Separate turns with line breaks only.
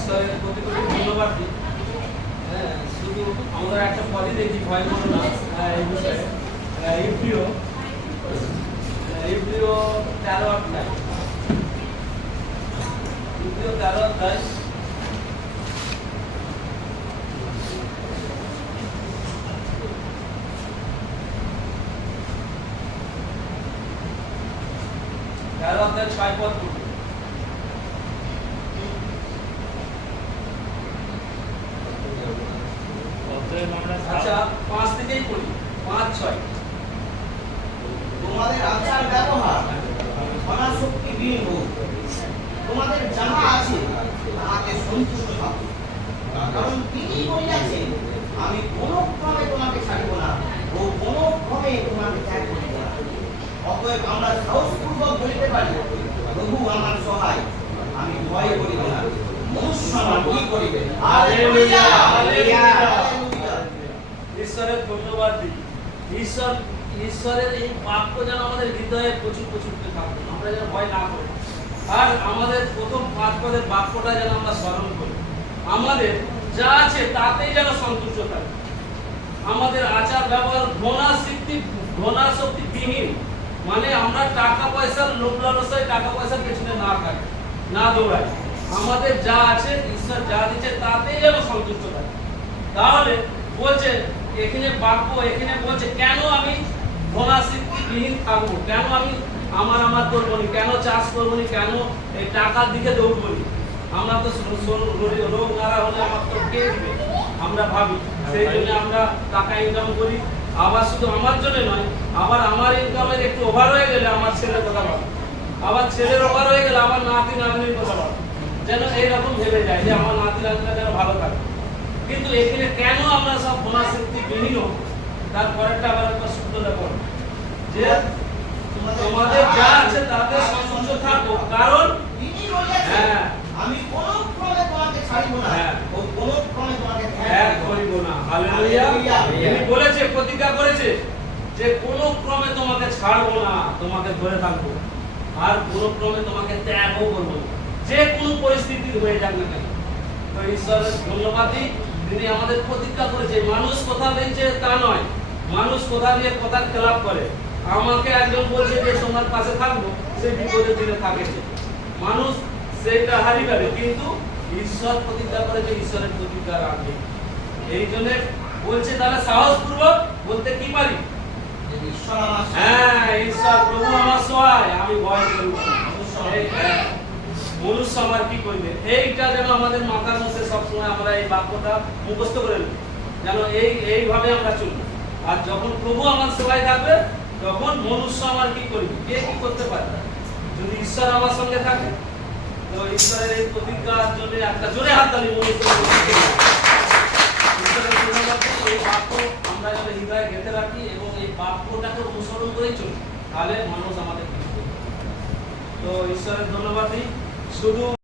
ঈশ্বরের প্রতি ধন্যবাদ দিই হ্যাঁ শুধু আমরা একটা পদই দেখি ভয় করো না হ্যাঁ, এই বিষয়ে। ইউপিও তেরো অধ্যায় তেরো অধ্যায় তেরো অধ্যায় ছয় পদ পড়ুন।
অতএব আমরা
আচ্ছা পাঁচ থেকেই পড়ি। পাঁচ ছয়।
তোমাদের আচার ব্যবহার অনাসক্তি বিহীন হোক তোমাদের যাহা আছে তাহাতে সন্তুষ্ট থাকো কারণ তিনি বলিয়াছেন আমি কোন ক্রমে তোমাকে ছাড়িব না ও কোন ক্রমে তোমাকে ত্যাগ করিব না। অতএব আমরা সাহসপূর্বক বলিতে পারি প্রভু আমার সহায় আমি ভয় করিব না। মনুষ্য আমার কি করিবে?
Hallelujah, hallelujah. ঈশ্বর, ঈশ্বরের এই বাক্য যেন আমাদের হৃদয়ে প্রচুর প্রচুর থাকুন আমরা যেন ভয় না করি। আর আমাদের প্রথম পাঁচ বাক্যটা যেন আমরা স্মরণ করি। আমাদের যা আছে তাতেই যেন সন্তুষ্ট থাকি। আমাদের আচার, ব্যবহার ঘোনা শক্তি ঘোনা শক্তি বিহীন। মানে আমরা টাকা পয়সার লোভ লালসায় টাকা পয়সার পেছনে না থাকি, না দৌড়াই। আমাদের যা আছে, ঈশ্বর যা দিচ্ছে তাতেই যেন সন্তুষ্ট থাকি। তাহলে বলছে এখানে বাক্য এখানে বলছে, কেন আমি বিহীন থাকব কেন আমি আমার আমার করব নি? কেন চাষ করব নি? কেন টাকার দিকে দৌড়বো নি? আমরা তো রোগ- নারা হলে আমার তো কে দিবে? আমরা ভাবি, সেই জন্য আমরা টাকা ইনকাম করি। আবার শুধু আমার জন্য নয়, আবার আমার ইনকামের একটু ওভার হয়ে গেলে আমার ছেলের কথা ভাবি। আবার ছেলের ওভার হয়ে গেলে আমার নাতি নাতনির কথা ভাবি। যেন এইরকম ভেবে যায় যে আমার নাতি নাতনিরা যেন ভালো থাকে। কিন্তু এখানে কেন আমরা সব মনাশক্তি বিহীন তার পরেরটা আবার একবার শুদ্ধতা করো যে তোমাদের যা আছে তাতে সন্তুষ্ট থাকো। কারণ হ্যাঁ।
আমি কোন ক্রমে তোমাকে ছাড়িব না।
হ্যাঁ।
ও কোন ক্রমে তোমাকে
এক করিব না। হালেলুয়া তিনি বলেছে প্রতিজ্ঞা করেছে যে কোনো ক্রমে তোমাকে ছাড়বো না তোমাকে ধরে থাকব। আর কোনো ক্রমে তোমাকে ত্যাগও করব। যে কোনো পরিস্থিতি হয়ে যাক না কেন। তো ঈশ্বরের ধন্যবাদ দিই তিনি আমাদের প্রতিজ্ঞা করেছে মানুষ কথা দিচ্ছে তা নয় মানুষ কথা দিয়ে কথার খেলাপ করে। আমাকে একজন বলছে যে তোমার পাশে থাকব সে বিপদের দিনে থাকে। মানুষ সেইটা হারিবে কিন্তু ঈশ্বর প্রতিজ্ঞা করেছে ঈশ্বরের প্রতিজ্ঞা রাখবে। এই জন্য বলছে তাহলে সাহসপূর্বক বলতে কি পারি?
ঈশ্বর
হ্যাঁ ঈশ্বর প্রভু আমার সহায় আমি ভয় করব মনুষ্য আমার কি করবে এইটা যেন আমাদের মাথার মধ্যে সবসময় আমরা এই বাক্যটা মুখস্থ করে নিই। যেন এই, এইভাবে আমরা চলবো আর যখন প্রভু আমার সবাই থাকবে, তখন মনুষ্য আমার কি করবে? কে কি করতে পারে? যদি ঈশ্বর আমার সঙ্গে থাকে, তো ঈশ্বরের এই প্রতিজ্ঞার জন্য একটা জোরে হাত তালি মনুষ্য এই বাক্য আমরা যেন হৃদয়ে গেঁথে রাখি এবং এই বাক্যটাকে অনুসরণ করেই চলি। তাহলে মানুষ আমাদের তো ঈশ্বরের ধন্যবাদ দিই। শুধু